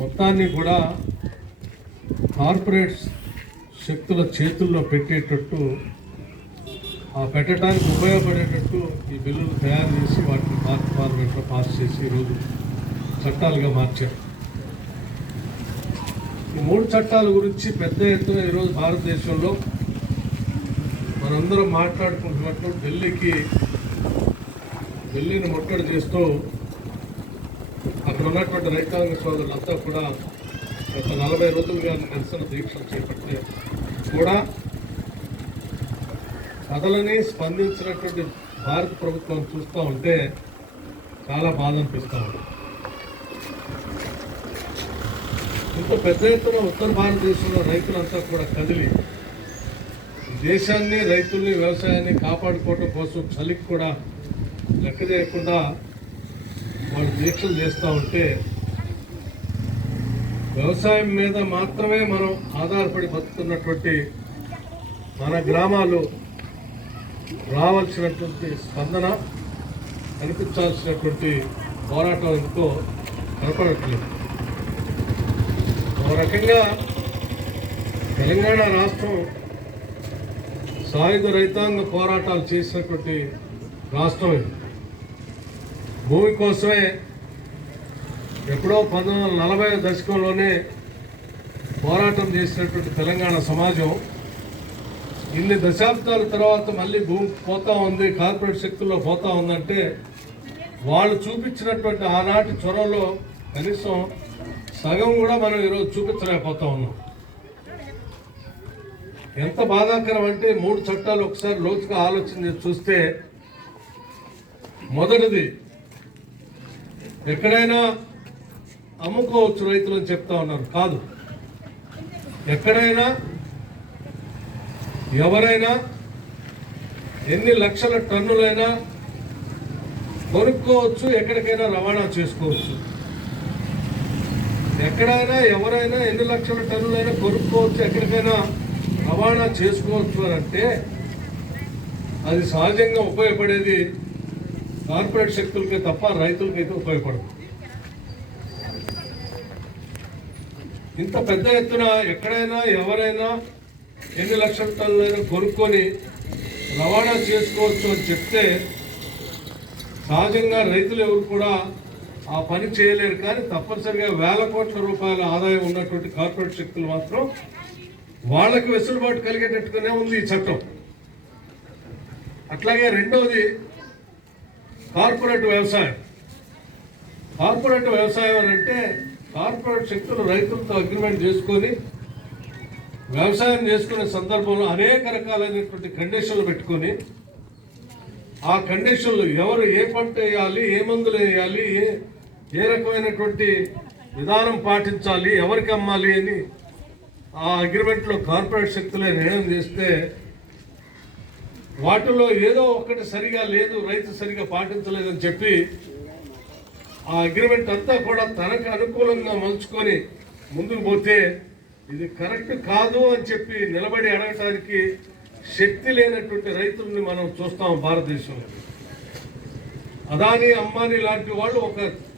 మొత్తాన్ని కూడా కార్పొరేట్ శక్తుల చేతుల్లో పెట్టేటట్టు పెట్టడానికి ఉపయోగపడేటట్టు ఈ బిల్లులు తయారు చేసి వాటిని పార్లమెంట్లో పాస్ చేసి ఈరోజు చట్టాలుగా మార్చారు. ఈ 3 చట్టాల గురించి పెద్ద ఎత్తున ఈరోజు భారతదేశంలో మనందరం మాట్లాడుకుంటున్నట్టు ఢిల్లీని ముట్టడి చేస్తూ అక్కడ ఉన్నటువంటి రైతాంగ సోదరులంతా కూడా గత 40 రోజులుగా నిరసన దీక్షలు చేపడితే కూడా కథలని స్పందించినటువంటి భారత ప్రభుత్వం చూస్తూ ఉంటే చాలా బాధ అనిపిస్తూ ఉంది. ఇంత పెద్ద ఎత్తున ఉత్తర భారతదేశంలో రైతులంతా కూడా కదిలి దేశాన్ని, రైతుల్ని, వ్యవసాయాన్ని కాపాడుకోవడం కోసం చలికి కూడా లెక్క చేయకుండా వాళ్ళు దీక్షలు చేస్తూ ఉంటే వ్యవసాయం మీద మాత్రమే మనం ఆధారపడి బతుకుతున్నటువంటి మన గ్రామాలు రావాల్సినటువంటి స్పందన, కనిపించాల్సినటువంటి పోరాటం ఎందుకో కనపడట్లేదు. ఒక రకంగా తెలంగాణ రాష్ట్రం సాయుధ రైతాంగ పోరాటాలు చేసినటువంటి రాష్ట్రం ఇది. భూమి కోసమే ఎప్పుడో 1940 దశకంలోనే పోరాటం చేసినటువంటి తెలంగాణ సమాజం ఇన్ని దశాబ్దాల తర్వాత మళ్ళీ భూమి పోతా ఉంది, కార్పొరేట్ శక్తుల్లో పోతా ఉందంటే వాళ్ళు చూపించినటువంటి ఆనాటి చొరవలో కనీసం సగం కూడా మనం ఈరోజు చూపించలేకపోతా ఉన్నాం. ఎంత బాధాకరం అంటే 3 చట్టాలు ఒకసారి లోతుగా ఆలోచన చేసి చూస్తే, మొదటిది ఎక్కడైనా అమ్ముకోవచ్చు రైతులు అని చెప్తా ఉన్నారు. కాదు, ఎక్కడైనా ఎవరైనా ఎన్ని లక్షల టన్నులైనా కొనుక్కోవచ్చు, ఎక్కడికైనా రవాణా చేసుకోవచ్చు. ఎక్కడైనా ఎవరైనా ఎన్ని లక్షల టన్నులైనా కొనుక్కోవచ్చు, ఎక్కడికైనా రవాణా చేసుకోవచ్చు అని అంటే అది సహజంగా ఉపయోగపడేది కార్పొరేట్ శక్తులకే తప్ప రైతులకైతే ఉపయోగపడదు. ఇంత పెద్ద ఎత్తున ఎక్కడైనా ఎవరైనా ఎన్ని లక్షల టన్నులైనా కొనుక్కొని రవాణా చేసుకోవచ్చు అని చెప్తే సహజంగా రైతులు ఎవరు కూడా ఆ పని చేయలేరు. కానీ తప్పనిసరిగా వేల కోట్ల రూపాయల ఆదాయం ఉన్నటువంటి కార్పొరేట్ శక్తులు మాత్రం వాళ్ళకి వెసులుబాటు కలిగేటట్టుగానే ఉంది ఈ చట్టం. అట్లాగే రెండవది కార్పొరేట్ వ్యవసాయం. కార్పొరేట్ వ్యవసాయం అని అంటే కార్పొరేట్ శక్తులు రైతులతో అగ్రిమెంట్ చేసుకొని వ్యవసాయం చేసుకునే సందర్భంలో అనేక రకాలైనటువంటి కండిషన్లు పెట్టుకొని ఆ కండిషన్లు ఎవరు ఏ పంట వేయాలి, ఏ మందులు వేయాలి, ఏ రకమైనటువంటి విధానం పాటించాలి, ఎవరికి అమ్మాలి అని ఆ అగ్రిమెంట్లో కార్పొరేట్ శక్తులే నిర్ణయం చేస్తే వాటిలో ఏదో ఒకటి సరిగా లేదు, రైతు సరిగా పాటించలేదని చెప్పి ఆ అగ్రిమెంట్ అంతా కూడా తనకు అనుకూలంగా మలుచుకొని ముందుకు పోతే ఇది కరెక్ట్ కాదు అని చెప్పి నిలబడి అడగటానికి శక్తి లేనటువంటి రైతుల్ని మనం చూస్తాం భారతదేశంలో. అదానీ, అంబానీ లాంటి వాళ్ళు ఒక